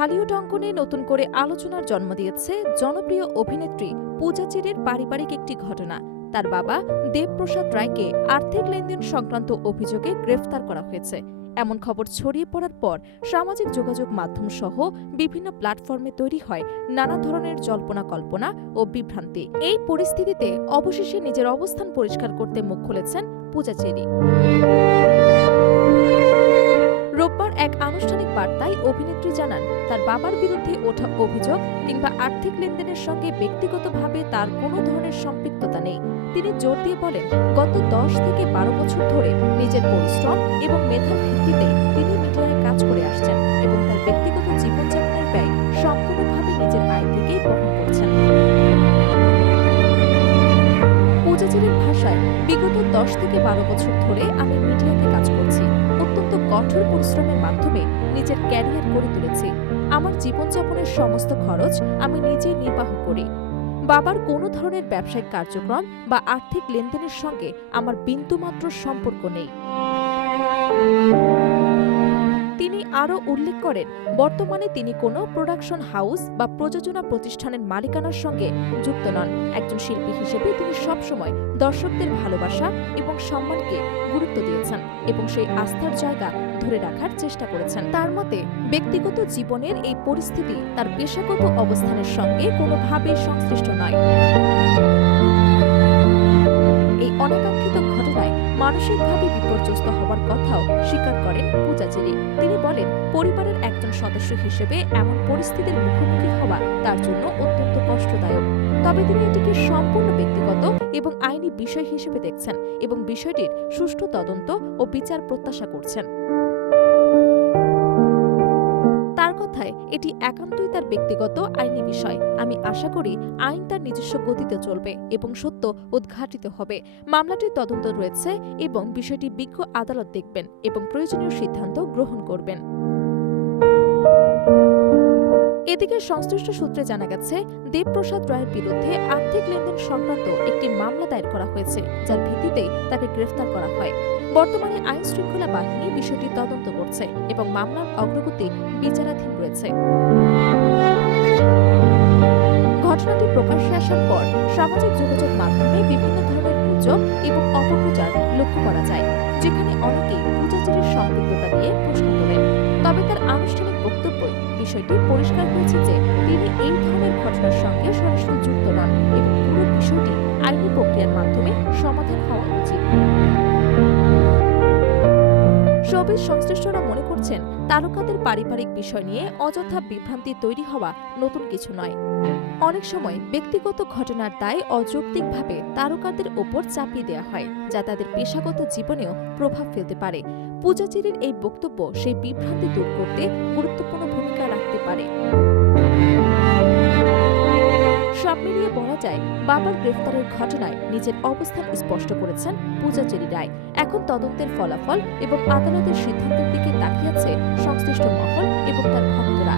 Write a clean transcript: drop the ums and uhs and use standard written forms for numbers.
ঢালিউড অঙ্গনে নতুন করে আলোচনার জন্ম দিয়েছে জনপ্রিয় অভিনেত্রী পূজা চেরির পারিবারিক একটি ঘটনা। তার বাবা দেবপ্রসাদ রায়কে আর্থিক লেনদেন সংক্রান্ত অভিযোগে গ্রেফতার করা হয়েছে। এমন খবর ছড়িয়ে পড়ার পর সামাজিক যোগাযোগ মাধ্যম সহ বিভিন্ন প্ল্যাটফর্মে তৈরি হয় নানা ধরনের জল্পনা কল্পনা ও বিভ্রান্তি। এই পরিস্থিতিতে অবশেষে নিজের অবস্থান পরিষ্কার করতে মুখ খুলেছেন পূজা চেরি। রোববার এক আনুষ্ঠানিক বার্তায় অভিনেত্রী জানান, তার বাবার বিরুদ্ধে ওঠা অভিযোগ কিংবা আর্থিক লেনদেনের সঙ্গে ব্যক্তিগতভাবে তার কোনো ধরনের সম্পৃক্ততা নেই। তিনি জোর দিয়ে বলেন, গত 10 থেকে 12 বছর ধরে নিজের পরিশ্রম এবং মেধার ভিত্তিতে তিনি মিডিয়ায় কাজ করে আসছেন এবং তার ব্যক্তিগত জীবনযাপনের ব্যয় সম্পূর্ণভাবে নিজের আয় থেকেই বহন করছেন। পূজা চেরির ভাষায়, বিগত 10 থেকে 12 বছর ধরে আমি মিডিয়াতে কাজ করছি। অত্যন্ত কঠোর পরিশ্রমের মাধ্যমে নিজের ক্যারিয়ার গড়ে তুলেছি। আমার জীবনযাপনের সমস্ত খরচ আমি নিজেই নির্বাহ করি। বাবার কোনো ধরনের ব্যবসায়িক কার্যক্রম বা আর্থিক লেনদেনের সঙ্গে আমার বিন্দুমাত্র সম্পর্ক নেই। তিনি আরও উল্লেখ করেন, বর্তমানে তিনি কোনো প্রোডাকশন হাউস বা প্রযোজনা প্রতিষ্ঠানের মালিকানার সঙ্গে যুক্ত নন। একজন শিল্পী হিসেবে তিনি সবসময় দর্শকদের ভালোবাসা এবং সম্মানকে গুরুত্ব দিয়েছেন এবং সেই আস্থার জায়গা ধরে রাখার চেষ্টা করেছেন। তার মতে, ব্যক্তিগত জীবনের এই পরিস্থিতি তার পেশাগত অবস্থানের সঙ্গে কোনোভাবেই সংশ্লিষ্ট নয়। এই অনাকাঙ্ক্ষিত ঘটনায় মানসিকভাবে বিপর্যস্ত হওয়ার কথাও স্বীকার করেন পূজা চেরি। তিনি বলেন, পরিবারের একজন সদস্য হিসেবে এমন পরিস্থিতির মুখোমুখি হওয়া তার জন্য অত্যন্ত কষ্টদায়ক। তবে তিনি এটিকে সম্পূর্ণ ব্যক্তিগত এবং আইনি বিষয় হিসেবে দেখছেন এবং বিষয়টির সুষ্ঠু তদন্ত ও বিচার প্রত্যাশা করছেন। তার কথায়, এটি একান্তই তার ব্যক্তিগত আইনি বিষয়। আমি আশা করি আইন তার নিজস্ব গতিতে চলবে এবং সত্য উদ্ঘাটিত হবে। মামলাটির তদন্ত রয়েছে এবং বিষয়টি বিজ্ঞ আদালত দেখবেন এবং প্রয়োজনীয় সিদ্ধান্ত গ্রহণ করবেন। এদিকে সংশ্লিষ্ট সূত্রে জানা গেছে, দেবপ্রসাদ রায়ের বিরুদ্ধে আর্থিক লেনদেন সংক্রান্ত একটি মামলা দায়ের করা হয়েছে, যার ভিত্তিতেই তাকে গ্রেফতার করা হয়। বর্তমানে আইন শৃঙ্খলা বাহিনী বিষয়টি তদন্ত করছে এবং মামলার অগ্রগতি বিচারাধীন রয়েছে। ঘটনাটি প্রকাশ্যে আসার পর সামাজিক যোগাযোগ মাধ্যমে বিভিন্ন ধরনের গুজব এবং অপপ্রচার লক্ষ্য করা যায়, যেখানে অনেকেই পূজা চেরির সম্পৃক্ততা নিয়ে প্রশ্ন তোলেন। তবে তার আনুষ্ঠানিক বক্তব্যে বিষয়টি পরিষ্কার হয়েছে যে তিনি এই ধরনের ঘটনার সঙ্গে সরাসরি যুক্ত নন এবং পুরো বিষয়টি আইনি প্রক্রিয়ার মাধ্যমে সমাধান হওয়া উচিত। শোবিজ সংশ্লিষ্টরা মনে করছেন, তারকাদের পারিবারিক বিষয় নিয়ে অযথা বিভ্রান্তি তৈরি হওয়া নতুন কিছু নয়। অনেক সময় ব্যক্তিগত ঘটনার দায় অযৌক্তিকভাবে তারকাদের ওপর চাপিয়ে দেওয়া হয়, যা তাদের পেশাগত জীবনেও প্রভাব ফেলতে পারে। পূজা চেরির এই বক্তব্য সেই বিভ্রান্তি দূর করতে গুরুত্বপূর্ণ ভূমিকা রাখতে পারে। সব মিলিয়ে বলা যায়, বাবার গ্রেফতারের ঘটনায় নিজের অবস্থান স্পষ্ট করেছেন পূজা চেরি রায়। এখন তদন্তের ফলাফল এবং আদালতের সিদ্ধান্তের দিকে তাকিয়ে আছে সংশ্লিষ্ট মহল এবং তার ভক্তরা।